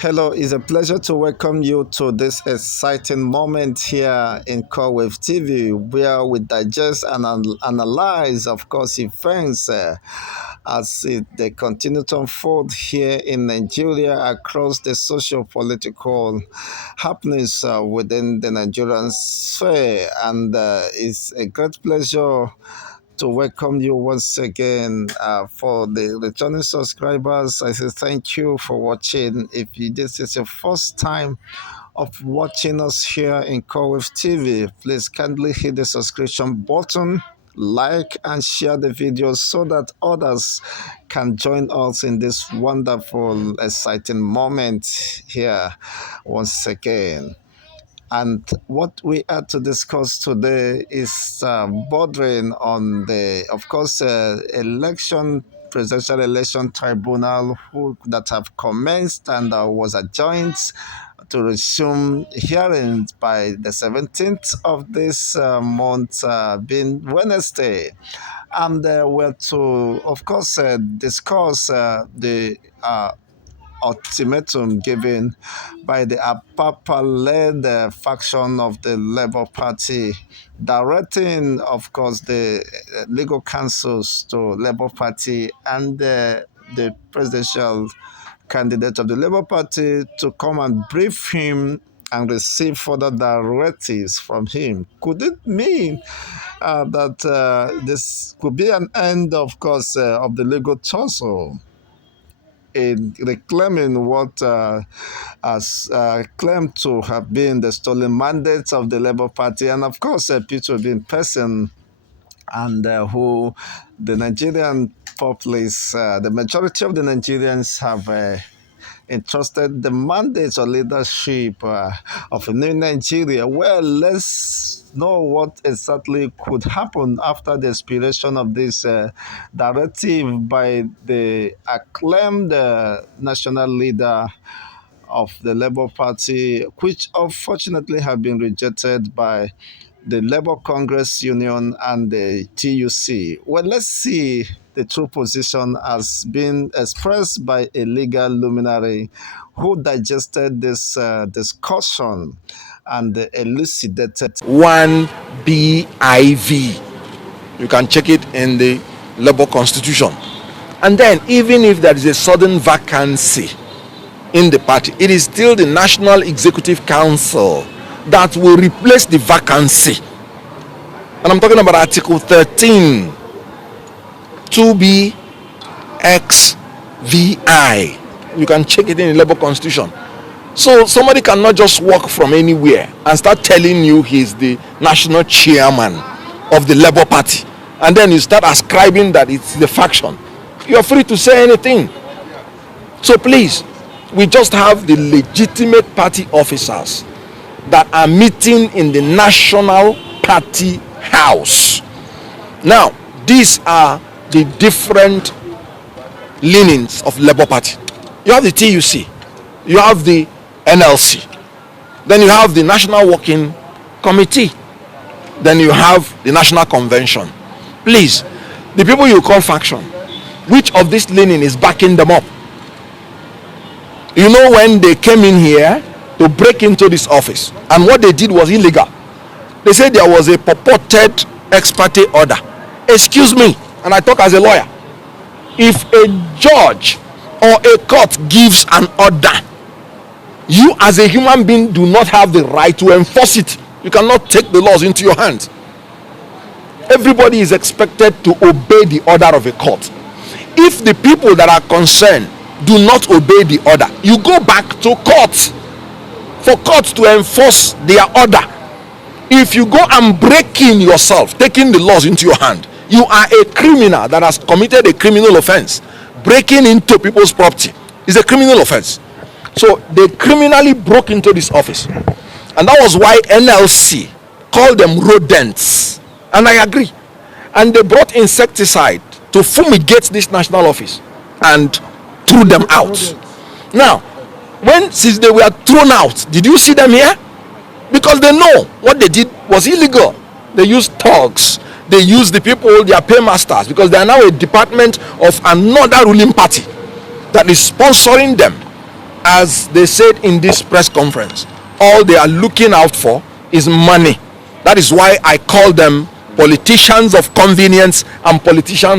Hello, it's a pleasure to welcome you to this exciting moment here in Corewave TV, where we digest and analyze, of course, events they continue to unfold here in Nigeria across the social political happenings within the Nigerian sphere. And it's a great pleasure to welcome you once again. For the returning subscribers, I say thank you for watching. If this is your first time of watching us here in Corewave TV, please kindly hit the subscription button, like and share the video so that others can join us in this wonderful, exciting moment here once again. And what we had to discuss today is bordering on the, of course, presidential election tribunal that have commenced and was adjourned to resume hearings by the 17th of this month, being Wednesday. And we're to, of course, discuss the ultimatum given by the Apapa-led faction of the Labour Party, directing, of course, the legal counsels to Labour Party and the presidential candidate of the Labour Party to come and brief him and receive further directives from him. Could it mean that this could be an end, of course, of the legal tussle in reclaiming what has claimed to have been the stolen mandates of the Labour Party, and of course, Peter being person and who the Nigerian populace, the majority of the Nigerians have entrusted the mandates or leadership of a new Nigeria. Well, let's know what exactly could happen after the expiration of this directive by the acclaimed national leader of the Labour Party, which unfortunately have been rejected by the Labour Congress Union and the TUC. Well, let's see the true position has been expressed by a legal luminary who digested this discussion and elucidated. 1BIV. You can check it in the Labour Constitution. And then, even if there is a sudden vacancy in the party, it is still the National Executive Council that will replace the vacancy. And I'm talking about Article 13, 2BXVI. You can check it in the Labour Constitution. So somebody cannot just walk from anywhere and start telling you he's the national chairman of the Labour Party, and then you start ascribing that it's the faction. You're free to say anything. So please, we just have the legitimate party officers that are meeting in the National Party House. Now, these are the different leanings of Labour Party. You have the TUC, you have the NLC, then you have the National Working Committee, then you have the National Convention. Please, the people you call faction, which of this leaning is backing them up? You know, when they came in here to break into this office, and what they did was illegal. They said there was a purported ex parte order. Excuse me, and I talk as a lawyer. If a judge or a court gives an order, you as a human being do not have the right to enforce it. You cannot take the laws into your hands. Everybody is expected to obey the order of a court. If the people that are concerned do not obey the order, you go back to court for court to enforce their order. If you go and break in yourself, taking the laws into your hand, you are a criminal that has committed a criminal offense. Breaking into people's property is a criminal offense. So they criminally broke into this office, and that was why NLC called them rodents, and I agree. And they brought insecticide to fumigate this national office and threw them out. Now, since they were thrown out, did you see them here? Because they know what they did was illegal. They used thugs, they used the people, their paymasters, because they are now a department of another ruling party that is sponsoring them. as they said in this press conference, all they are looking out for is money. That is why I call them politicians of convenience and politicians